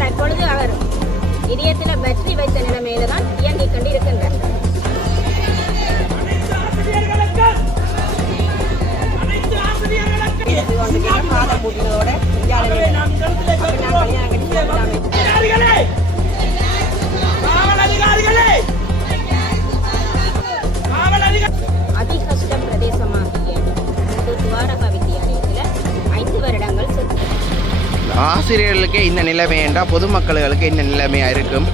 தற்பொழுது அவர் இதயத்தில் பேட்டரி வைத்த நிலைமையில தான் இயங்கிக் கொண்டிருக்கின்றார். அதிகஷ்டம் பிரதேசமாகிய துவாரகா வித்தியாலயத்தில் 5 வருடங்கள் ஆசிரியர்களுக்கே இந்த நிலைமை என்றால் பொதுமக்களுக்கு இந்த நிலைமையாக இருக்கும்.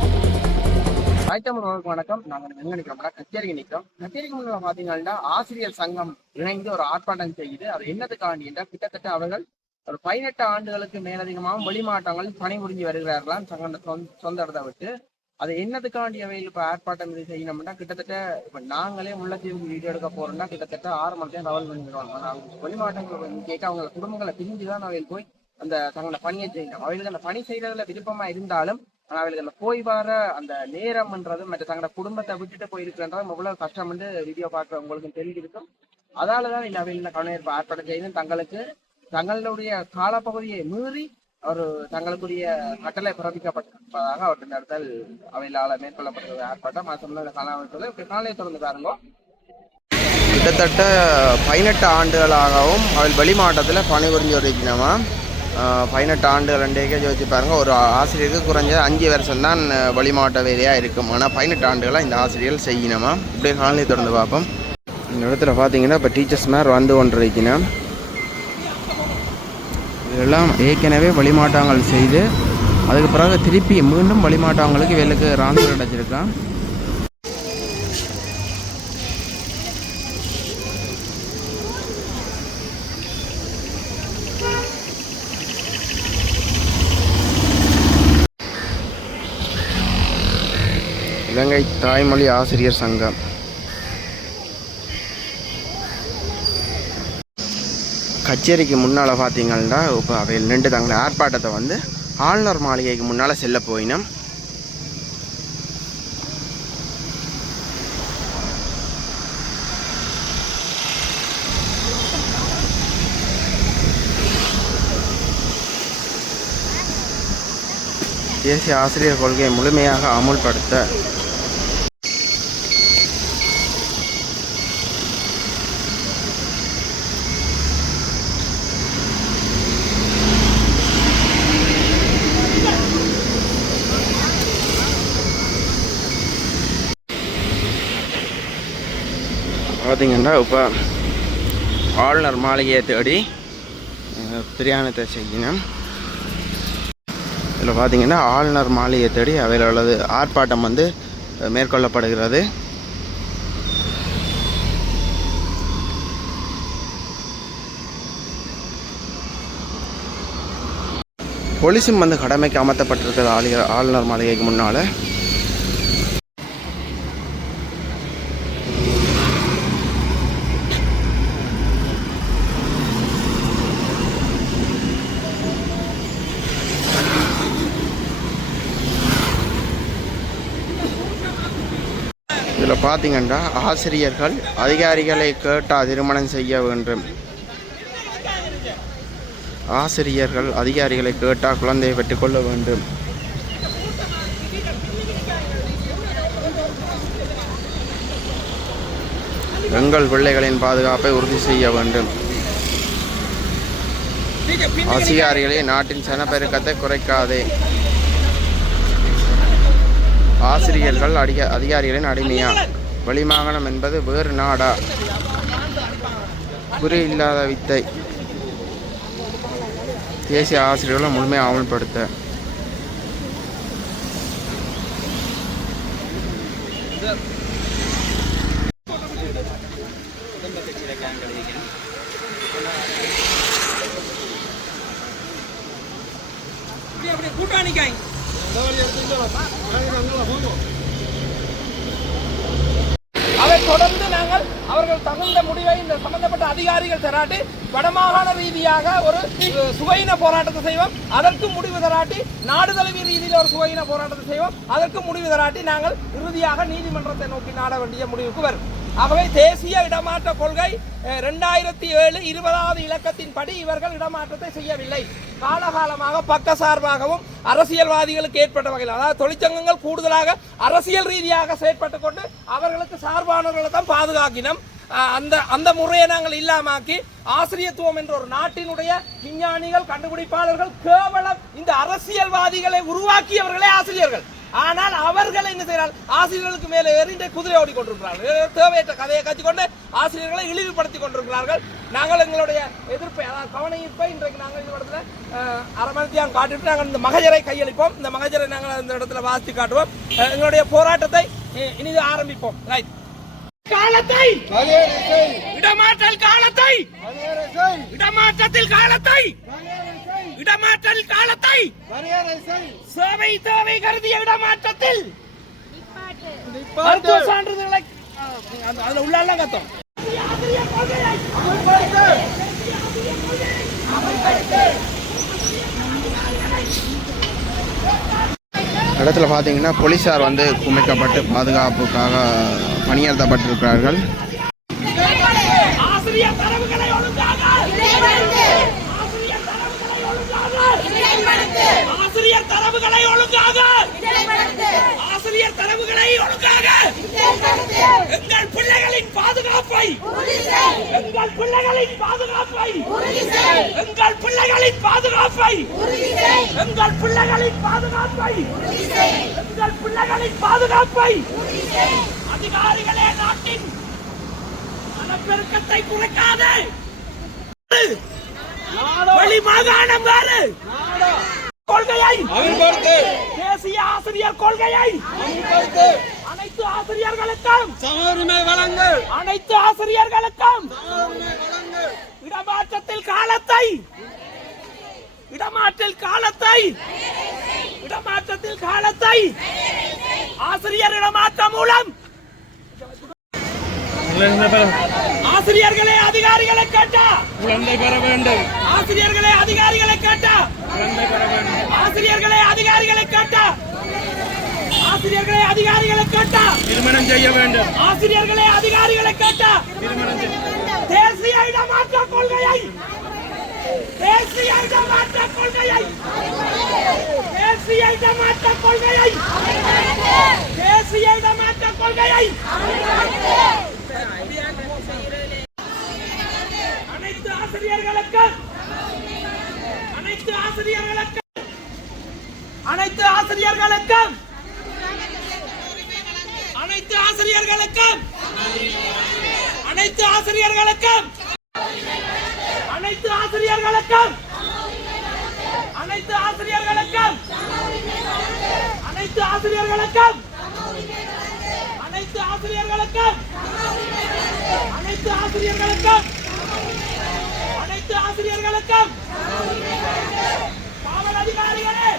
வணக்கம். நாங்கள் எங்க நிற்கிறோம்னா கச்சேரிக்கு நிற்கிறோம். கச்சேரிக்கு முன்னாடி பார்த்தீங்கன்னா ஆசிரியர் சங்கம் இணைந்து ஒரு ஆர்ப்பாட்டம் செய்யுது. அது என்னதுக்காண்டி என்றால் கிட்டத்தட்ட அவர்கள் ஒரு 18 ஆண்டுகளுக்கு மேலதிகமாகவும் வெளிமாட்டங்கள் பணிபுரிஞ்சு வருகிறார்களாம் சொந்த இடத்தை விட்டு. அது என்னதுக்காண்டி அவையில் இப்போ ஆர்ப்பாட்டம் இது செய்யணும்னா கிட்டத்தட்ட இப்போ நாங்களே முல்லைத்தீவுக்கு வீடியோ எடுக்க போறோம்னா கிட்டத்தட்ட 6 மணி நேரம் ரவல் பண்ணிடுவாங்க. ஆனால் வெளிமாட்டங்கள் கேட்க அவங்க குடும்பங்களை பிரிஞ்சுதான் அவையில் போய் அந்த தங்களை பணியை செய்யணும். அவர்களுக்கு அந்த பணி செய்யறதுல விருப்பமா இருந்தாலும் ஆனால் அவளுக்கு அந்த போய் வர அந்த நேரம்ன்றது மற்ற தங்களோட குடும்பத்தை விட்டுட்டு போயிருக்குன்றது எவ்வளவு கஷ்டம் வந்து வீடியோ பார்க்க உங்களுக்கு தெரிஞ்சிருக்கும். அதாலதான் இந்த அவையில் கவனம் ஆர்ப்பாட்டம் செய்யணும். தங்களுடைய காலப்பகுதியை மீறி ஒரு தங்களுக்குரிய கட்டளை பிறப்பிக்கப்பட்டிருப்பதாக அவற்றின் இடத்தில் அவையிலால மேற்கொள்ளப்பட்ட ஆர்ப்பாட்டம் காலையை தொடர்ந்து பாருங்க. கிட்டத்தட்ட 18 ஆண்டுகளாகவும் அவள் வெளிமாவட்டத்தில் பணிபுரிஞ்சு வருகிறோமா. 18 ஆண்டுகள் ரெண்டேக்கே யோசிச்சு பாருங்க. ஒரு ஆசிரியருக்கு குறைஞ்ச 5 வருஷம் தான் வெளிமாவட்ட வேலையாக இருக்கும். ஆனால் 18 ஆண்டுகளாக இந்த ஆசிரியர்கள் செய்யணுமா. இப்படியே காலையை தொடர்ந்து பார்ப்போம். இந்த இடத்துல பார்த்தீங்கன்னா இப்போ டீச்சர்ஸ் மேர் வந்து கொண்டு இருக்கணும். இதெல்லாம் ஏற்கனவே வழிமாட்டங்கள் செய்து அதுக்கு பிறகு திருப்பி மீண்டும் வழிமாட்டவங்களுக்கு வேலைக்கு ராந்து கிடச்சிருக்கான். இலங்கை தாய்மொழி ஆசிரியர் சங்கம் கச்சேரிக்கு முன்னால் பார்த்தீங்கன்னா இப்போ அவையில் நின்று தங்களை ஆர்ப்பாட்டத்தை வந்து ஆளுநர் மாளிகைக்கு முன்னால் செல்ல போயினோம். தேசிய ஆசிரியர் கொள்கையை முழுமையாக அமுல்படுத்த பார்த்தீங்கன்னா இப்போ ஆளுநர் மாளிகையை தேடி பிரயாணத்தை செய்யணும். இதில் பார்த்தீங்கன்னா ஆளுநர் மாளிகையை தேடி அவையில் உள்ளது ஆர்ப்பாட்டம் வந்து மேற்கொள்ளப்படுகிறது. போலீஸும் வந்து கடமைக்கு அமர்த்தப்பட்டிருக்கிறது ஆளுநர் மாளிகைக்கு முன்னால். இதில் பார்த்தீங்கன்னா ஆசிரியர்கள் அதிகாரிகளை கேட்டால் திருமணம் செய்ய வேண்டும். ஆசிரியர்கள் அதிகாரிகளை கேட்டால் குழந்தையை பெற்றுக்கொள்ள வேண்டும். எங்கள் பிள்ளைகளின் பாதுகாப்பை உறுதி செய்ய வேண்டும். அதிகாரிகளே நாட்டின் சனப்பெருக்கத்தை குறைக்காதே. ஆசிரியர்கள் அதிகாரிகளின் அடிமையா? வெளிமாகாணம் என்பது வேறு நாடா? குறி இல்லாத வித்தை. தேசிய ஆசிரியர்களை முழுமையாக அமல்படுத்த. அதை தொடர்ந்து நாங்கள் அவர்கள் தகுந்த முடிவை இந்த சம்பந்தப்பட்ட அதிகாரிகள் தராட்டி வடமாகாண ரீதியாக ஒரு சுவையின போராட்டத்தை செய்வோம். அதற்கு முடிவு தராட்டி நாடு தழுவிய ரீதியில் ஒரு சுவையின போராட்டத்தை செய்வோம். அதற்கு முடிவு தராட்டி நாங்கள் இறுதியாக நீதிமன்றத்தை நோக்கி நாட வேண்டிய முடிவுக்கு வரும். ஆகவே தேசிய இடமாற்ற கொள்கை 2007 20வது இலக்கத்தின்படி இவர்கள் இடமாற்றத்தை செய்யவில்லை. காலகாலமாக பக்கசார்பாகவும் அரசியல்வாதிகளுக்கு ஏற்பட்ட வகையில், அதாவது தொழிற்சங்கங்கள் கூடுதலாக அரசியல் ரீதியாக செயற்பட்டு கொண்டு அவர்களுக்கு சார்பானவர்களை தான் பாதுகாக்கினோம். அந்த முறையை நாங்கள் இல்லாமாக்கி ஆசிரியத்துவம் என்ற ஒரு நாட்டினுடைய விஞ்ஞானிகள் கண்டுபிடிப்பாளர்கள் கேவலம் இந்த அரசியல்வாதிகளை உருவாக்கியவர்களே ஆசிரியர்கள். ஆனால் அவர்கள் என்ன செய்யறால் ஆசிரியர்களுக்கு மேலே ஏறி குதிரை ஓடி கொண்டிருக்கிறார்கள். தேவையற்ற கதையை கற்றுக்கொண்டு ஆசிரியர்களை இழிவுபடுத்திக் கொண்டிருக்கிறார்கள். நாங்கள் எங்களுடைய எதிர்ப்பை, அதாவது கவனிப்பை இன்றைக்கு நாங்கள் இந்த இடத்துல அரை மணித்தியாகம் காட்டிவிட்டு நாங்கள் இந்த மகஜரை கையளிப்போம். இந்த மகஜரை நாங்கள் இந்த இடத்துல வாசித்து காட்டுவோம். எங்களுடைய போராட்டத்தை இனி ஆரம்பிப்போம். ரைட். காலத்தை இடமாற்றல், காலத்தை இடமாற்றத்தில், காலத்தை இடமாற்றல், காலத்தை சேவை தேவை கருதிய இடமாற்றத்தில் மருத்துவ சான்றிதழ்களை அதுல உள்ளாலாம் கத்தோம். இடத்துல பார்த்தீங்கன்னா போலீசார் வந்து குமைக்கப்பட்டு பாதுகாப்புக்காக பணியாற்றப்பட்டிருக்கிறார்கள். ஆசிரியர் தரவுகளை ஒழுங்காக, ஆசிரியர் தரவுகளை ஒழுங்காக, ஆசிரியர் தரவுகளை ஒழுங்காக, எங்கள் பிள்ளைகளின் பாதுகாப்பை, எங்கள் பிள்ளைகளின் பாதுகாப்பை, எங்கள் பிள்ளைகளின் பாதுகாப்பை, எங்கள் பிள்ளைகளின் பாதுகாப்பை, எங்கள் பிள்ளைகளின் பாதுகாப்பை. அதிகாரிகளே, நாட்டின் பணப்பெருக்கத்தை குறைக்காது வெளி மாகாணம் வேறு கொள்கையை அமல்படுத்து, தேசிய ஆசிரியர் கொள்கையை அமல்படுத்து, அனைத்து ஆசிரியர்களுக்கும் சம உரிமை வழங்கு, அனைத்து ஆசிரியர்களுக்கும் சம உரிமை வழங்கு, இடமாற்றத்தில் காலத்தை, இடமாற்றல் காலத்தை, இடமாற்றத்தில் காலத்தை, ஆசிரியர் இடமாற்றம் மூலம் ஆசிரியர்களே அதிகாரிகளை கேட்டா குழந்தை பெற வேண்டும், ஆசிரியர்களே அதிகாரிகளை கேட்டா குழந்தை பெற வேண்டும், ஆசிரியர்களே அதிகாரிகளை கேட்டா, ஆசிரியர்களே அதிகாரிகளை கேட்டா திருமணம் செய்ய வேண்டும், ஆசிரியர்களே அதிகாரிகளை கேட்டா திருமணம் செய்ய வேண்டும். தேசிய இடமாற்ற கொள்கையை, தேசிய இடமாற்ற கொள்கையை, தேசிய இடமாற்ற கொள்கையை, தேசிய இடமாற்ற கொள்கையை அனைத்து ஆசிரியர்களுக்கு, அனைத்து ஆசிரியர்களுக்கு, அனைத்து ஆசிரியர்களுக்கு, அனைத்து ஆசிரியர்களுக்கு, அனைத்து ஆசிரியர்களுக்கு, அனைத்து ஆசிரியர்களுக்கு, அனைத்து ஆசிரியர்களுக்கு, அனைத்து ஆசிரியர்களுக்கு, அனைத்து ஆசிரியர்களுக்கு, அனைத்து ஆசிரியர்களுக்கு, அனைத்து ஆசிரியர்களுக்கு, காவல் அதிகாரிகளே,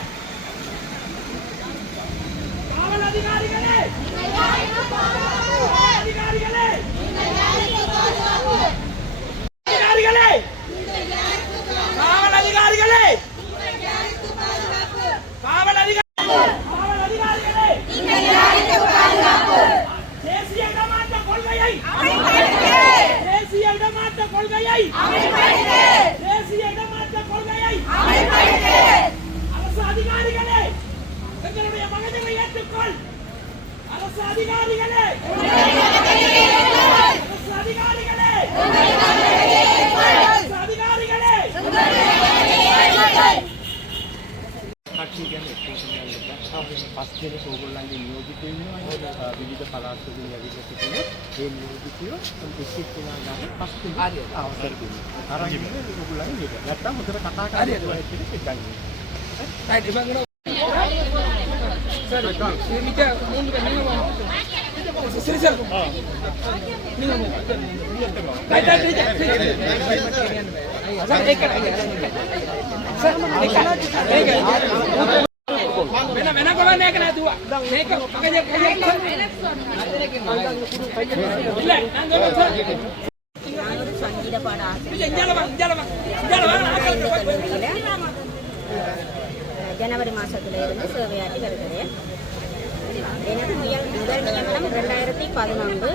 காவல் அதிகாரிகளே, அதிகாரிகளே, அதிகாரிகளே, காவல் அதிகாரிகளே, காவல் அதிகாரிகளே, தேசிய இடமாற்ற கொள்கையை, தேசிய இடமாற்ற கொள்கையை, தேசிய இடமாற்ற கொள்கையை, அரசு அதிகாரிகளே, எங்களுடைய மகஜரை ஏற்றுக்கொள், அரசு அதிகாரிகளே, அரசு அதிகாரிகளே, அரசு அதிகாரிகளே. පස් දෙනෙක් ඕගොල්ලන්ගේ නියෝජිතයෝ ඉන්නවා විවිධ පළාත්වලින් ඇවිල්ලා සිටින ඒ නියෝජිතයෝ 21 දෙනා ගන්න පස් දෙනෙක් අවසර දෙනවා. අරන් ඉන්නේ ඕගොල්ලන්ගේ එක. නැත්තම් හොඳට කතා කරලා ඉතින් පිටන්නේ. ரைட் இப்போ சார் மிக்க மூன்று நீங்க சரி சார் நீங்க ரைட் ரைட் சார் एक सर වෙන වෙන කොලන එක නෑ මේක මගේ இல்ல நான் சொல்றேன் சங்கீத பாட ஆசிரியர் ஜனவரி மாதத்தில் இருந்து சேவையாற்றி வருகிறேன். எனது முதல் நியமனம் 2011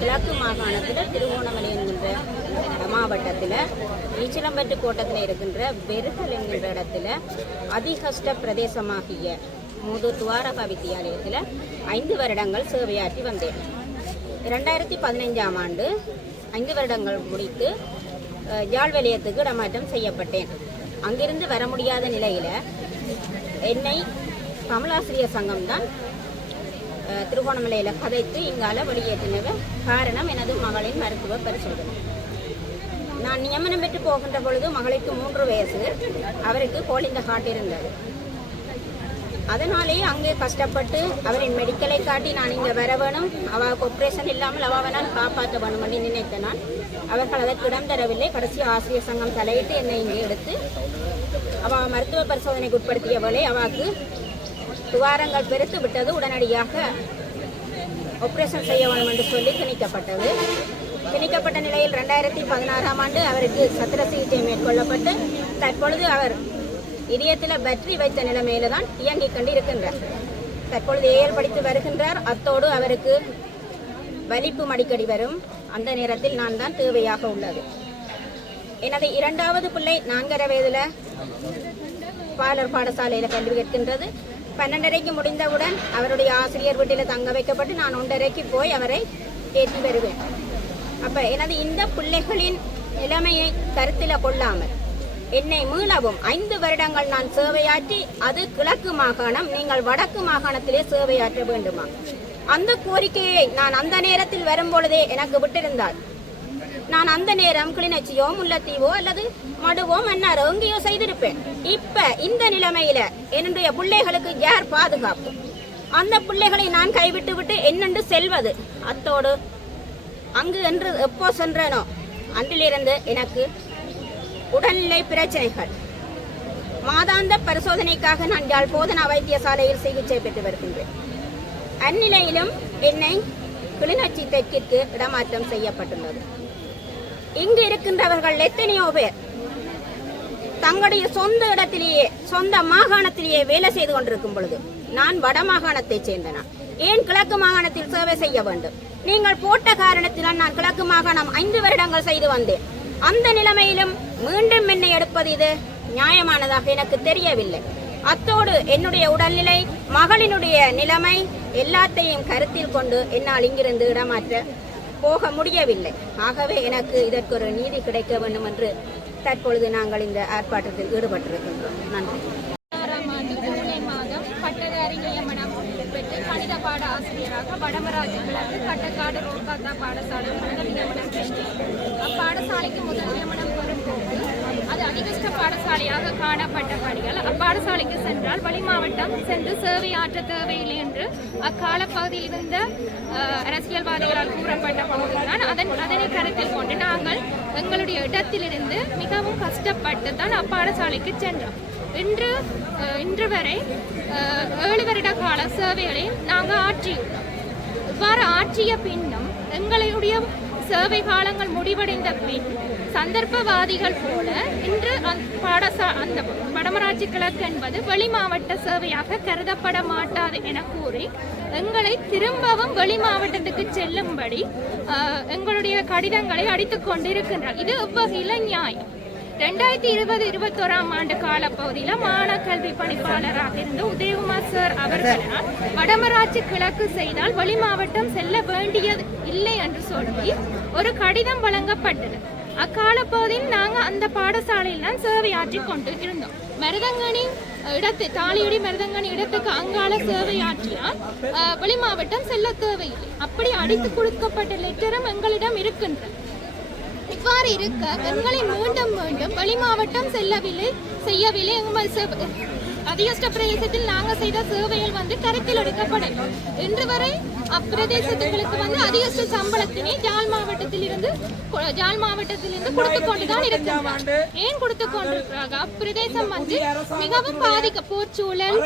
கிழக்கு மாகாணத்தில் திருகோணமலை என்கின்ற மாவட்டத்தில் ஈச்சலம்பட்டு கோட்டத்தில் இருக்கின்ற பெருகல் என்கின்ற இடத்துல அதிகஷ்ட பிரதேசமாகிய மூதூர் துவாரகா வித்தியாலயத்தில் 5 வருடங்கள் சேவையாற்றி வந்தேன். 2015ஆம் ஆண்டு 5 வருடங்கள் முடித்து யாழ் வலயத்துக்கு இடமாற்றம் செய்யப்பட்டேன். அங்கிருந்து வர முடியாத நிலையில் என்னை தமிழாசிரியர் சங்கம்தான் திருகோணமலையில் கதைத்து இங்கால வெளியேற்றினவர். காரணம் எனது மகளின் மருத்துவ பரிசோதனை. நான் நியமனம் பெற்று போகின்ற பொழுது மகளுக்கு 3 வயசு, அவருக்கு கோலிந்த காட்டியிருந்தது. அதனாலேயே அங்கே கஷ்டப்பட்டு அவரின் மெடிக்கலை காட்டி நான் இங்கே வர வேணும், அவளுக்கு ஆப்ரேஷன் இல்லாமல் அவளை நான் காப்பாற்ற வேணும் என்று நினைத்த நான் அவர்கள் அதற்கு இடம் தரவில்லை. கடைசி ஆசிரியர் சங்கம் தலையிட்டு என்னை இங்கே எடுத்து அவள் மருத்துவ பரிசோதனைக்கு உட்படுத்திய வேலை அவளுக்கு துவாரங்கள் பெருத்து விட்டது. உடனடியாக ஆப்ரேஷன் செய்ய வேணும் என்று சொல்லி திணிக்கப்பட்டது. திணிக்கப்பட்ட நிலையில் 2016ஆம் ஆண்டு அவருக்கு சத்திர சிகிச்சை மேற்கொள்ளப்பட்டு தற்பொழுது அவர் இதயத்தில் பேட்டரி வைத்த நிலைமையில தான் இயங்கிக் கொண்டிருக்கின்றார். தற்பொழுது ஏஎல் படித்து வருகின்றார். அத்தோடு அவருக்கு வலிப்பு அடிக்கடி வரும். அந்த நேரத்தில் நான் தான் தேவையாக உள்ளது. எனது 2வது பிள்ளை 4.5 வயதில் பாலர் பாடசாலையில் கல்வி கேட்கின்றது. 12:30க்கு முடிந்தவுடன் அவருடைய ஆசிரியர் வீட்டில் தங்க வைக்கப்பட்டு நான் 1:30க்கு போய் அவரை ஏற்றி வருவேன். அப்போ எனது இந்த பிள்ளைகளின் நிலைமையை கருத்தில் கொள்ளாமல் என்னை மீளவும் 5 வருடங்கள் நான் சேவையாற்றி, அது கிழக்கு மாகாணம், நீங்கள் வடக்கு மாகாணத்திலே சேவையாற்ற வேண்டுமா? அந்த கோரிக்கையை நான் அந்த நேரத்தில் வரும்பொழுதே எனக்கு விட்டிருந்தால் நான் அந்த நேரம் கிளிநொச்சியோ முல்லைத்தீவோ அல்லது மடுவோ மன்னாரோ எங்கேயோ செய்திருப்பேன். இப்ப இந்த நிலைமையில என்னுடைய பிள்ளைகளுக்கு யார் பாதுகாப்பு? அந்த பிள்ளைகளை நான் கைவிட்டு விட்டு என்னென்று செல்வது? அத்தோடு அங்கு என்று எப்போ சென்றேனோ அன்றிலிருந்து எனக்கு உடல்நிலை பிரச்சனைகள். மாதாந்த பரிசோதனைக்காக நான் யாழ் போதனா வைத்தியசாலையில் சிகிச்சை பெற்று வருகின்றேன். அந்நிலையிலும் என்னை கிளிநொச்சி தெற்கிற்கு இடமாற்றம் செய்யப்பட்டுள்ளது. இங்கு இருக்கின்றவர்கள் எத்தனையோ பேர் தங்களுடைய சொந்த இடத்திலேயே சொந்த மாகாணத்திலேயே வேலை செய்து கொண்டிருக்கும் பொழுது நான் வட மாகாணத்தை சேர்ந்தனா ஏன் கிழக்கு மாகாணத்தில் சேவை செய்ய வேண்டும்? நீங்கள் போட்ட காரணத்தினால் நான் கிழக்கு மாகாணம் 5 வருடங்கள் செய்து வந்தேன். அந்த நிலைமையிலும் மீண்டும் என்னை எடுப்பது இது நியாயமானதாக எனக்கு தெரியவில்லை. அத்தோடு என்னுடைய உடல்நிலை, மகளினுடைய நிலைமை எல்லாத்தையும் கருத்தில் கொண்டு என்னால் இங்கிருந்து இடமாற்ற போக முடியவில்லை. ஆகவே எனக்கு இதற்கு ஒரு நீதி கிடைக்க வேண்டும் என்று தற்பொழுது நாங்கள் இந்த ஆர்ப்பாட்டத்தில் ஈடுபட்டிருக்கின்றோம். நன்றி. 6ஆம் ஆண்டு ஜூலை மாதம் பட்டதாரி நியமனம் பெற்று கணித பாட ஆசிரியராக வடமராட்சி கிழக்கு கட்டக்காடு ரோகாத்தா பாடசாலையில் முதல் நியமனம் பெற்றேன். அப்பாடசாலைக்கு முதல் நியமனம் பெறும்போது அது அதிகஷ்ட பாடசாலையாக காணப்பட்டபடியால் அப்பாடசாலைக்கு சென்றால் வெளி மாவட்டம் சென்று சேவையாற்ற தேவையில்லை என்று அக்காலப்பகுதியில் இருந்த அரசியல்வாதிகளால் கூறப்பட்ட போதுதான் அதனை கருத்தில் கொண்டு நாங்கள் எங்களுடைய இடத்திலிருந்து மிகவும் கஷ்டப்பட்டு தான் அப்பாடசாலைக்கு சென்றோம். இன்று வரை 7 வருட கால சேவைகளை நாங்கள் ஆற்றியுள்ளோம். இவ்வாறு ஆற்றிய பின்னும் எங்களுடைய சேவை காலங்கள் முடிவடைந்த பின் சந்தர்ப்பவாதிகள் போல இன்று அந்த வடமராட்சி கிழக்கு என்பது வெளி மாவட்ட சேவையாக கருதப்பட மாட்டாது என கூறி எங்களை திரும்பவும் வெளி மாவட்டத்துக்கு செல்லும்படி எங்களுடைய கடிதங்களை அடித்துக் கொண்டிருக்கின்றனர். இது எவ்வகையில நியாயம்? 2020-21ஆம் ஆண்டு காலப்பகுதியில் மாநில கல்வி பணிப்பாளராக இருந்த உதயகுமார் சார் அவர்களால் வடமராட்சி கிழக்கு செய்தால் வெளி மாவட்டம் செல்ல வேண்டியது இல்லை என்று சொல்லி ஒரு கடிதம் வழங்கப்பட்டது. அக்காலப்பகுதியில் நாங்கள் அந்த பாடசாலையில் தான் சேவையாற்றி கொண்டு இருந்தோம். மருதங்கனி இடத்து தாலியுடி மருதங்கனி இடத்துக்கு அங்கால சேவையாற்றினால் வெளி மாவட்டம் செல்ல தேவையில்லை. அப்படி அடித்து கொடுக்கப்பட்ட லெட்டரும் எங்களிடம் இருக்கின்றது. இவ்வாறு இருக்க எங்களை மீண்டும் வெளி மாவட்டம் செய்யவில்லை. அதிகஷ்ட பிரதேசத்தில் நாங்கள் செய்த சேவைகள் கருத்தில் எடுக்கப்படவில்லை. இன்று வரை அப்பிரதேசத்துகளுக்கு அதிகஷ்ட சம்பளத்தினை ஜாழ் மாவட்டத்திலிருந்து கொடுத்துக் கொண்டுதான் இருக்கிறாங்க. ஏன் கொடுத்துக் கொண்டிருக்கிறாங்க? அப்பிரதேசம் மிகவும் போர்ச்சூழல்,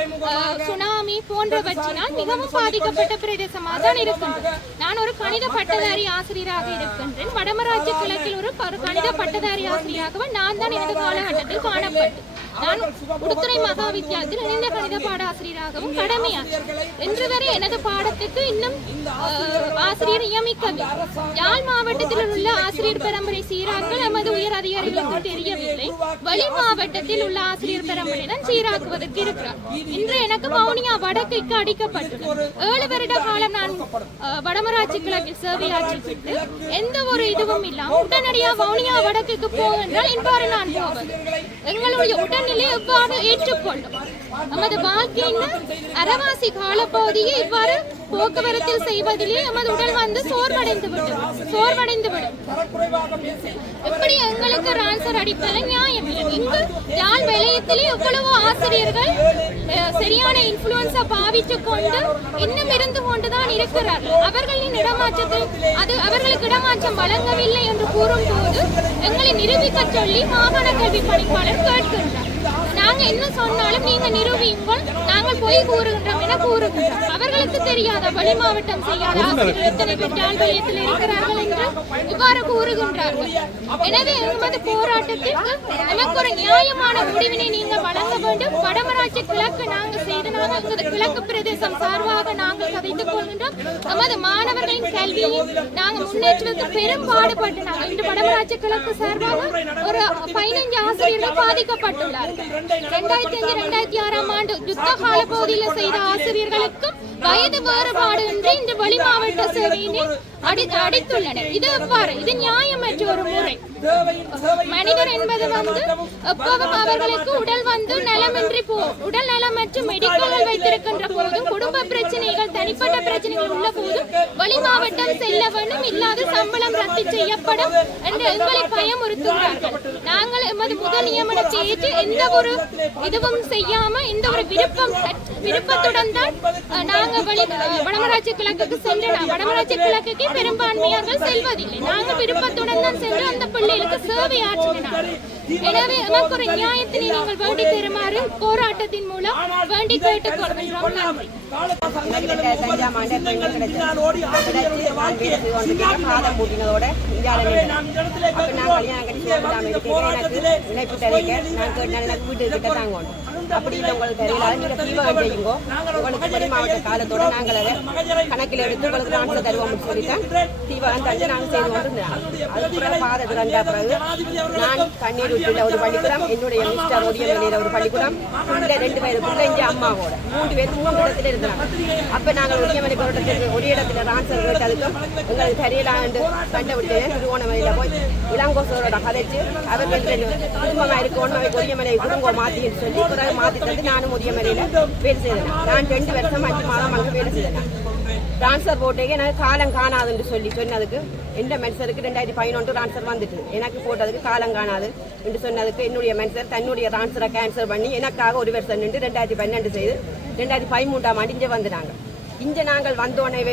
சுனாமி போன்றவற்றினால் மிகவும் பாதிக்கப்பட்ட பிரதேசமாக தான் இருக்கின்றது. நான் ஒரு கணித பட்டதாரி ஆசிரியராக இருக்கின்றேன். வடமராட்சி கிழக்கில் ஒரு கணித பட்டதாரி ஆசிரியராக நான் தான் எனது காலகட்டத்தில் காணப்பட்டேன். நான் உடுத்துறை மகா வித்தியாலயத்தில் இணைந்த கணித பாட ஆசிரியராகவும் கடமையாற்றேன். இன்று வரை எனது பாடத்துக்கு இன்னும் ஆசிரியர் நியமிக்கவில்லை. யாழ் மாவட்டத்தில் உள்ள ஆசிரியர் பரம்பரை சீராக்கள் எமது உயர் அதிகாரிகளுக்கு தெரியவில்லை. வெளி மாவட்டத்தில் உள்ள ஆசிரியர் பரம்பரை தான் சீராக்குவதற்கு இருக்கிறார். இன்று எனக்கு வவுனியா வடக்குக்கு அடிக்கப்பட்டுள்ளது. 7 வருட காலம் நான் வடமராட்சி கிழக்கில் சேவையாற்றிவிட்டு எந்த ஒரு இதுவும் இல்லாமல் உடனடியாக வவுனியா வடக்குக்கு போவென்றால் இவ்வாறு நான் போவது எங்களுடைய உடல்நிலை எவ்வாறு ஏற்றுக்கொள்ளும்? நமது வாழ்க்கையின் அரவாசி காலப்பகுதியை இவ்வாறு போக்குவரத்தில் செய்வதிலே நமது உடல் வந்து சோர்வடைந்து விடும். எப்படி எங்களுக்கு ரான்சர் அடிப்பது நியாயம் இல்லை. இங்கு யாழ் வலயத்திலே எவ்வளவோ ஆசிரியர்கள் சரியான இன்ஃபுளுன்ஸை பாவித்துக் கொண்டு இன்னும் இருந்து கொண்டுதான் இருக்கிறார்கள். அவர்களின் அவர்களுக்கு இடமாற்றம் வழங்கவில்லை என்று கூறும் போது எங்களை நிரூபிக்க சொல்லி மாகாண கல்வி பணிப்பாளர் கேட்கின்றார். நாங்க என்ன சொன்னாலும் நீங்க நிரூபியுங்கள், நாங்கள் பொய் கூறுகின்றோம் என கூறுகின்றோம். அவர்களுக்கு தெரியாத வெளி மாவட்டம் செய்யாத ஆசிரியர்கள் எத்தனை பேர் யாழ் வலயத்தில் இருக்கிறார்கள் என்று இவ்வாறு கூறுகின்றார்கள். எனவே எமது போராட்டத்திற்கு நமக்கு ஒரு நியாயமான முடிவினை நீங்கள் வழங்க வேண்டும். வடமராட்சி கிழக்கு கிழக்கு பிரதேசம் சார்பாக நாங்கள் கதைத்துக் கொள்கின்றோம். நமது மாணவர்களின் கல்வியை நாங்கள் முன்னேற்றுவதற்கு பெரும் பாடுபட்டு நாங்கள் இன்று வடமராட்சி கிழக்கு சார்பாக ஒரு 15 ஆசிரியர்கள் பாதிக்கப்பட்டுள்ளார்கள். 2005-2006 ஆண்டு யுத்த கால பகுதியில் செய்த ஆசிரியர்களுக்கும் வயது வேறுபாடு இன்றி இந்த வெளி மாவட்ட சேவையினை அடித்துள்ளனர். இது எவ்வாறு? இது நியாயமற்ற ஒரு முறை. மனிதர் என்பது எப்போதும் அவர்களுக்கு உடல் உடல் நலமற்ற மெடிக்கல்கள் வைத்திருக்கின்ற போதும் குடும்ப பிரச்சனைகள் தனிப்பட்ட பிரச்சனைகள் உள்ள போதும் வெளி மாவட்டம் செல்ல வேண்டும், இல்லாத சம்பளம் ரத்து செய்யப்படும் என்று எங்களை பயமுறுத்துகிறார்கள். நாங்கள் எமது முதல் நியமனத்தை ஏற்று எந்த ஒரு இதுவும் செய்யாம இந்த ஒரு விருப்பத்துடன் தான் நாங்கள் வடமராட்சி கிழக்குக்கு சென்றோம். வடமராட்சி கிழக்குக்கு பெரும்பான்மையார்கள் செல்வதில்லை. நாங்கள் விருப்பத்துடன் தான் சென்று அந்த பிள்ளைகளுக்கு சேவை ஆற்றினார். எனவே நமக்கு ஒரு நியாயத்தினை நீங்கள் வேண்டி தருமாறு போராட்டத்தின் மூலம் வேண்டி கேட்டுக் கொள்கின்றோம். நன்றி. அப்படி இல்லை உங்களுக்கு தெரியல, நீங்கள் தீவிரம் செய்யுங்கோ. உங்களுக்கு வெளி மாவட்ட காலத்தோட நாங்கள் அதை கணக்கில் எடுத்து உங்களுக்கு நான்கு தருவோம்னு சொல்லிட்டேன். தீவிரம் தந்து நாங்கள் செய்து கொண்டிருந்தோம். அதுக்கு பிறகு பாதத்துக்கு வந்த பிறகு நான் கண்ணீர் விட்டுள்ள ஒரு பள்ளிக்கூடம், என்னுடைய மிஸ்டர் ஒடிய வெளியில் ஒரு பள்ளிக்கூடம், பிள்ளை 2 பேர் பிள்ளைங்க அம்மாவோட 3 பேர் 3 இடத்துல இருந்தாங்க. அப்போ நாங்கள் ஒடியமலை போராட்டத்துக்கு ஒரு இடத்துல ரான்சர் கேட்டதுக்கும் எங்களுக்கு தெரியலாண்டு கண்டுபிடிச்சது. திருவோணமலையில் போய் இளங்கோசரோட கதைச்சு அவர்கள் குடும்பமாக இருக்கணும், ஒடியமலை குடும்பம் மாற்றின்னு சொல்லி பிறகு மாற்றி தந்து நானும் ஒடியமலையில் வேலை செய்தேன். நான் 2 வருஷம் 5 மாதம் அங்கே வேலை செய்தேன். ட்ரான்ஸ்ஃபர் போட்டேங்க எனக்கு காலம் காணாதுன்னு சொல்லி சொன்னதுக்கு எந்த மென்சருக்கு 2011 ட்ரான்ஸ்ஃபர் வந்துட்டு எனக்கு போட்டதுக்கு காலம் காணாது என்று சொன்னதுக்கு என்னுடைய மென்சர் தன்னுடைய ட்ரான்ஸ்ஃபரை கேன்சல் பண்ணி எனக்காக 1 வருஷம் நின்று 2012 செய்து 2013ஆம் ஆண்டு இங்கே வந்துட்டாங்க. இங்கே நாங்கள் வந்தோடனே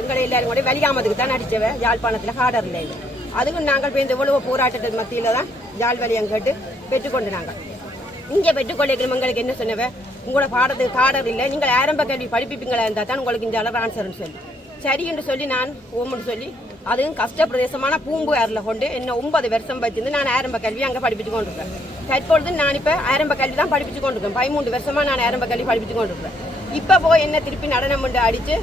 எங்களை எல்லாரும் கூட வெளியாமதுக்கு தான் அடித்தவ யாழ்ப்பாணத்தில் ஹார்டரில் இல்லை. அதுக்கும் நாங்கள் போய் இந்த இவ்வளவு போராட்டத்துக்கு மத்தியில் தான் யாழ் வலியம் கேட்டு பெற்றுக்கொண்டு நாங்கள் இங்கே பெற்றுக்கொள்ளைகளும் எங்களுக்கு என்ன சொன்னவ, உங்களோட பாடத்துக்கு காடர் இல்லை, நீங்கள் ஆரம்ப கல்வி படிப்பிப்பீங்களா இருந்தால் தான் உங்களுக்கு இந்த அளவு ஆன்சர்னு சொல்லி சரி என்று சொல்லி நான் ஓம்னு சொல்லி அதுவும் கஷ்டப்பிரதேசமான பூம்புகாரில் கொண்டு என்ன 9 வருஷம் வச்சிருந்து நான் ஆரம்ப கல்வி அங்கே படிப்பிச்சு கொண்டிருக்கேன். தற்பொழுது நான் இப்போ ஆரம்ப கல்வி தான் படிப்பிச்சு கொண்டிருக்கேன். 13 வருஷமாக நான் ஆரம்ப கல்வி படிப்பிச்சு கொண்டிருக்கேன். இப்போ போய் என்ன திருப்பி நடனம் கொண்டு அடித்து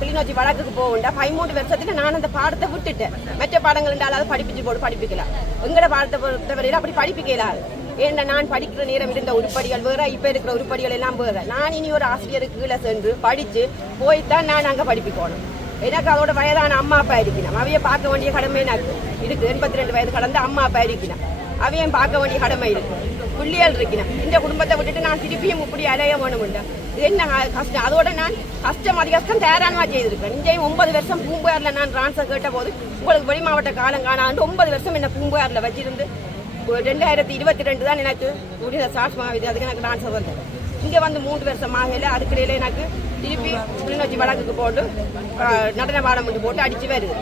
கிளிநொச்சி வழக்குக்கு போகுண்டா 13 வருஷத்துக்கு நான் அந்த பாடத்தை விட்டுட்டேன். மற்ற பாடங்கள் இருந்தாலும் படிப்பிச்சு போட்டு படிப்பிக்கலாம். எங்களோட பாடத்தை பொறுத்தவரையில் அப்படி படிப்பிக்கலாது. ஏன்னா நான் படிக்கிற நேரம் இருந்த உருப்படிகள் வேற, இப்போ இருக்கிற உருப்படிகள் எல்லாம் வேற. நான் இனி ஒரு ஆசிரியருக்கு கீழே சென்று படித்து போய்த்தான் நான் அங்கே படிப்பிக்கணும். எனக்கு அதோட வயதான அம்மா அப்பா இருக்கணும், அவைய பார்க்க வேண்டிய கடமை எனக்கு இருக்கு. 82 வயது கடந்த அம்மா அப்பா இருக்கணும், அவையும் பார்க்க வேண்டிய கடமை இருக்கு. பிள்ளைகள் இருக்கணும். இந்த குடும்பத்தை விட்டுட்டு நான் திருப்பியும் இப்படி அலைய வேணும்ண்டா இது என்ன கஷ்டம். அதோட நான் கஷ்டம் கஷ்டம் தேரானமா செய்திருக்கேன். இங்கேயும் 9 வருஷம் பூம்புகாரில் நான் ட்ரான்ஸ்ஃபர் கேட்ட போது உங்களுக்கு வெளி மாவட்ட காலம் காணாண்டு 9 வருஷம் என்ன பூம்புகாரில் வச்சிருந்து 2022 தான் எனக்கு முடிந்த சாட்சி மாவிது அதுக்கு எனக்கு ட்ரான்ஸ்ஃபர் வந்தது. இங்கே வந்து 3 வருஷம் ஆகல. அதுக்கிடையில எனக்கு திருப்பி கிளிநொச்சி வழக்குக்கு போட்டு நடன பாடம் போட்டு அடிச்சு வருது.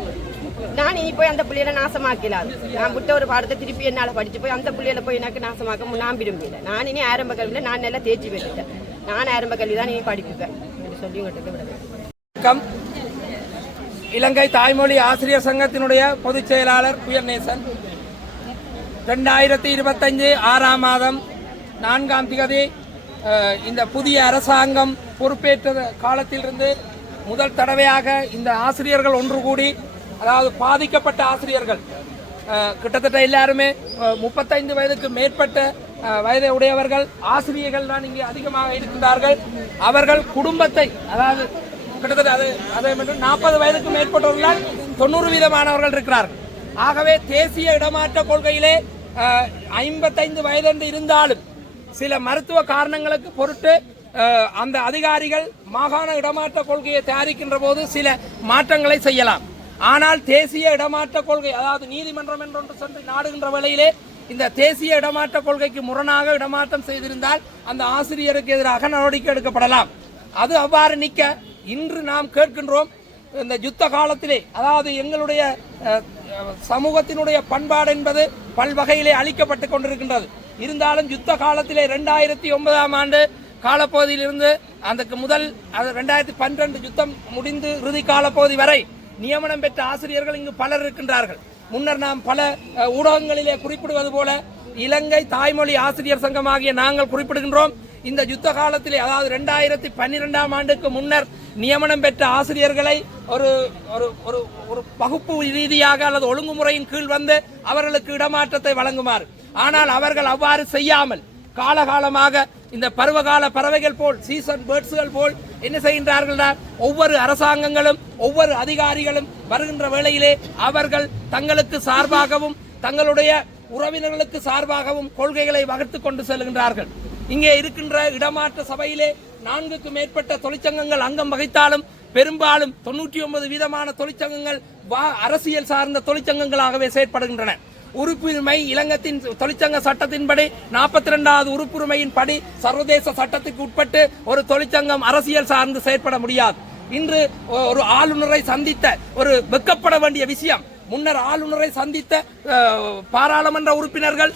நான் இனி போய் அந்த பிள்ளைகளை நாசமாக்கலாது. நான் விட்ட ஒரு பாடத்தை திருப்பி என்னால் படித்து போய் அந்த பிள்ளைகளை போய் எனக்கு நாசமாக்க நான் விரும்பல. நான் இனி ஆரம்ப கல்வியில் நான் நல்லா தேர்ச்சி பெற்றுட்டேன். நான் ஆரம்ப கல்வி தான் இனி படிப்புப்பேன் என்று சொல்லி உங்கள்கிட்ட விடுவேன். இலங்கை தாய்மொழி ஆசிரியர் சங்கத்தினுடைய பொதுச் செயலாளர் உயர்நேசன். 2025 6ஆம் மாதம் 4ஆம் தேதி இந்த புதிய அரசாங்கம் பொறுப்பேற்ற காலத்திலிருந்து முதல் தடவையாக இந்த ஆசிரியர்கள் ஒன்று கூடி, அதாவது பாதிக்கப்பட்ட ஆசிரியர்கள் கிட்டத்தட்ட எல்லாருமே 35 வயதுக்கு மேற்பட்ட வயதை உடையவர்கள் ஆசிரியர்கள் தான் இங்கே அதிகமாக இருக்கின்றார்கள். அவர்கள் குடும்பத்தை, அதாவது கிட்டத்தட்ட அதே மட்டும் 40 வயதுக்கு மேற்பட்டவர்கள் 90% இருக்கிறார்கள். ஆகவே தேசிய இடமாற்ற கொள்கையிலே 55 வயது இருந்தாலும் சில மருத்துவ காரணங்களுக்கு பொருட்டு அந்த அதிகாரிகள் மாகாண இடமாற்ற கொள்கையை தயாரிக்கின்ற போது சில மாற்றங்களை செய்யலாம். ஆனால் தேசிய இடமாற்ற கொள்கை, அதாவது நீதிமன்றம் என்றொன்று சென்று நாடுகின்ற வேளையிலே இந்த தேசிய இடமாற்ற கொள்கைக்கு முரணாக இடமாற்றம் செய்திருந்தால் அந்த ஆசிரியருக்கு எதிராக நடவடிக்கை எடுக்கப்படலாம். அது அவ்வாறு நிற்க இன்று நாம் கேட்கின்றோம், இந்த யுத்த காலத்திலே, அதாவது எங்களுடைய சமூகத்தினுடைய பண்பாடு என்பது பல்வகையிலே அளிக்கப்பட்டு கொண்டிருக்கின்றது. இருந்தாலும் யுத்த காலத்திலே 2009ஆம் ஆண்டு காலப்பகுதியிலிருந்து அதுக்கு முதல் 2012 யுத்தம் முடிந்து இறுதி காலப்பகுதி வரை நியமனம் பெற்ற ஆசிரியர்கள் இங்கு பலர் இருக்கின்றார்கள். முன்னர் நாம் பல ஊடகங்களிலே குறிப்பிடுவது போல இலங்கை தாய்மொழி ஆசிரியர் சங்கம் ஆகிய நாங்கள் குறிப்பிடுகின்றோம். இந்த யுத்த காலத்திலே, அதாவது 2012ஆம் ஆண்டுக்கு முன்னர் நியமனம் பெற்ற ஆசிரியர்களை ஒரு ஒரு ஒரு பகுப்பு ரீதியாக அல்லது ஒழுங்குமுறையின் கீழ் வந்து அவர்களுக்கு இடமாற்றத்தை வழங்குமாறு. ஆனால் அவர்கள் அவ்வாறு செய்யாமல் காலகாலமாக இந்த பருவகால பறவைகள் போல், சீசன் பேர்ட்ஸ்கள் போல் என்ன செய்கின்றார்கள்? ஒவ்வொரு அரசாங்கங்களும் ஒவ்வொரு அதிகாரிகளும் வருகின்ற வேளையிலே அவர்கள் தங்களுக்கு சார்பாகவும் தங்களுடைய உறவினர்களுக்கு சார்பாகவும் கொள்கைகளை வகுத்து கொண்டு செல்கின்றார்கள். இங்கே இருக்கின்ற இடமாற்ற சபையிலே 4க்கு மேற்பட்ட தொழிற்சங்கங்கள் அங்கம் வகித்தாலும் பெரும்பாலும் 99% தொழிற்சங்கங்கள் அரசியல் சார்ந்த தொழிற்சங்கங்களாகவே செயற்படுகின்றன. உறுப்புரிமை இலங்கத்தின் தொழிற்சங்க சட்டத்தின்படி 42வது உறுப்புரிமையின் படி சர்வதேச சட்டத்துக்கு உட்பட்டு ஒரு தொழிற்சங்கம் அரசியல் சார்ந்து செயற்பட முடியாது. இன்று ஒரு ஆளுநரை சந்தித்த ஒரு வெட்கப்பட வேண்டிய விஷயம், முன்னர் ஆளுநரை சந்தித்த பாராளுமன்ற உறுப்பினர்கள்,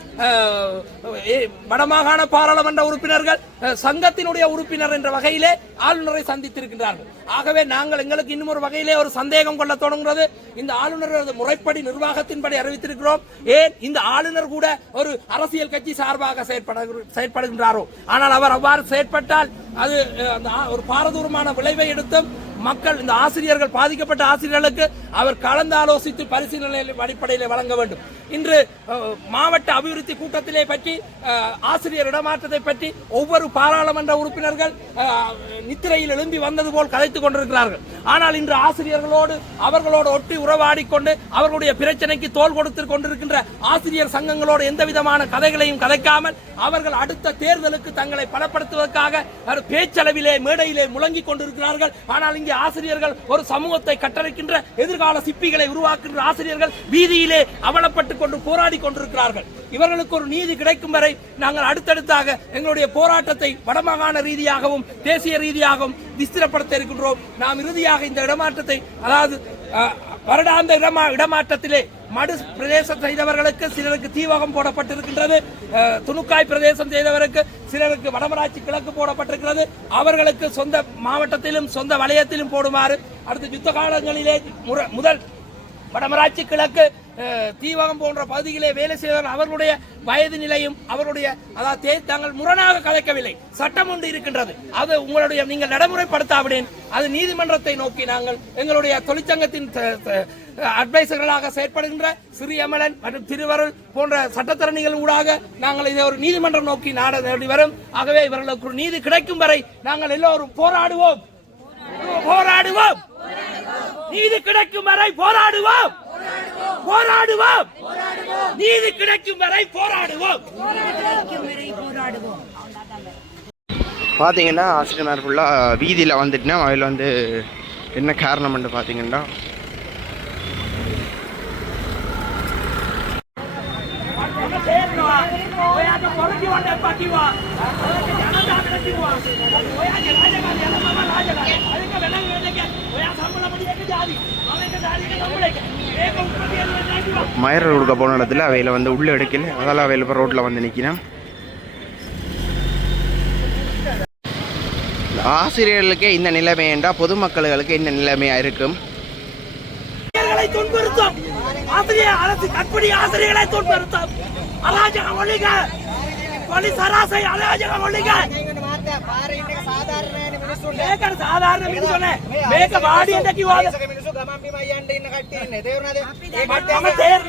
வடமாகாண பாராளுமன்ற உறுப்பினர்கள் சங்கத்தினுடைய உறுப்பினர் என்ற வகையிலே ஆளுநரை சந்தித்திருக்கின்றார்கள். ஆகவே நாங்கள் எங்களுக்கு இன்னும் ஒரு வகையிலே ஒரு சந்தேகம் கொள்ள தொடங்குகிறது. இந்த ஆளுநர் முறைப்படி நிர்வாகத்தின்படி அறிவித்திருக்கிறோம், ஏன் இந்த ஆளுநர் கூட ஒரு அரசியல் கட்சி சார்பாக செயற்படுகின்றாரோ? ஆனால் அவர் அவ்வாறு செயற்பட்டால் அது ஒரு பாரதூரமான விளைவை எடுத்தும் மக்கள், இந்த ஆசிரியர்கள், பாதிக்கப்பட்ட ஆசிரியர்களுக்கு அவர் கலந்தாலோசித்து பரிசீலனை அடிப்படையில் வழங்க வேண்டும். இன்று மாவட்ட அபிவிருத்தி கூட்டத்திலே பற்றி ஆசிரியர் இடமாற்றத்தை பற்றி ஒவ்வொரு பாராளுமன்ற உறுப்பினர்கள் நித்திரையில் எழும்பி வந்தது போல் கதைத்துக் கொண்டிருக்கிறார்கள். ஆனால் இன்று ஆசிரியர்களோடு அவர்களோடு ஒட்டி உறவாடிக்கொண்டு அவர்களுடைய பிரச்சனைக்கு தோள் கொடுத்து கொண்டிருக்கின்ற ஆசிரியர் சங்கங்களோடு எந்த விதமான கதைகளையும் கதைக்காமல் அவர்கள் அடுத்த தேர்தலுக்கு தங்களை பலப்படுத்துவதற்காக பேச்சளவிலே மேடையிலே முழங்கிக் கொண்டிருக்கிறார்கள். ஆனால் இங்கே ஆசிரியர்கள் ஒரு சமூகத்தை கட்டமைக்கின்ற எதிர்கால சிப்பிகளை உருவாக்குகின்ற ஆசிரியர்கள் வீதியிலே அவலப்பட்டுக் கொண்டு போராடி கொண்டிருக்கிறார்கள். இவர்களுக்கு ஒரு நீதி கிடைக்கும் வரை நாங்கள் அடுத்தடுத்தாக எங்களுடைய போராட்டத்தை வடமாகாண ரீதியாகவும் தேசிய ரீதியாகவும் விஸ்திரப்படுத்த இருக்கின்றோம். நாம் இறுதியாக இந்த இடமாற்றத்தை, அதாவது வருடாந்த இடமாற்றத்திலே மடு பிரதேசம் செய்தவர்களுக்கு சிலருக்கு தீவகம் போடப்பட்டிருக்கின்றது, துணுக்காய் பிரதேசம் செய்தவருக்கு சிலருக்கு வடமராட்சி கிழக்கு போடப்பட்டிருக்கிறது. அவர்களுக்கு சொந்த மாவட்டத்திலும் சொந்த வலயத்திலும் போடுமாறு அடுத்த யுத்த காலங்களிலே முதல் வடமராட்சி கிழக்கு தீவகம் போன்ற பகுதிகளே வேலை செய்தவர்கள் அவர்களுடைய வயது நிலையும் அவருடைய, அதாவது தாங்கள் முரணாக கலைக்கவில்லை, சட்டம் ஒன்று இருக்கின்றது, அது உங்களுடைய நீங்கள் நடைமுறைப்படுத்தாவிடேன் அது நீதிமன்றத்தை நோக்கி நாங்கள் எங்களுடைய தொழிற்சங்கத்தின் அட்வைசர்களாக செயற்படுகின்ற சிறியமலன் மற்றும் திருவருள் போன்ற சட்டத்தரணிகள் ஊடாக நாங்கள் இதை ஒரு நீதிமன்றம் நோக்கி நாடி வரும். ஆகவே இவர்களுக்கு ஒரு நீதி கிடைக்கும் வரை நாங்கள் எல்லோரும் போராடுவோம், நீதி கிடைக்கும் வரை போராடுவோம், நீதி கிடைக்கும் வரை போராடுவோம். பார்த்தீங்கன்னா ஆசிரியர் ஃபுல்லாக வீதியில் வந்துட்டுனா அதில் வந்து என்ன காரணம் பார்த்தீங்கன்னா மயர் கொடுக்க போன இடத்துல அவையில் வந்து உள்ளே எடுக்கல, அதெல்லாம் அவையில் இப்போ ரோட்டில் வந்து நிற்கிறேன். ஆசிரியர்களுக்கே இந்த நிலைமை என்றால் பொதுமக்களுக்கு என்ன நிலைமையாக இருக்கும்? ஆசிரியர்களை துன்புறுத்தும், அராஜகம் ஒழிக, පොලි සරාසයි අලයාජක කොල්ලික මේකට සාධාරණ මිනිස්සු නෑ මේක වාඩියට කිව්වාද මිනිස්සු ගමන් බිමන් යන්න ඉන්න කට්ටිය ඉන්නේ තේරුණාද? මම තේරෙනවා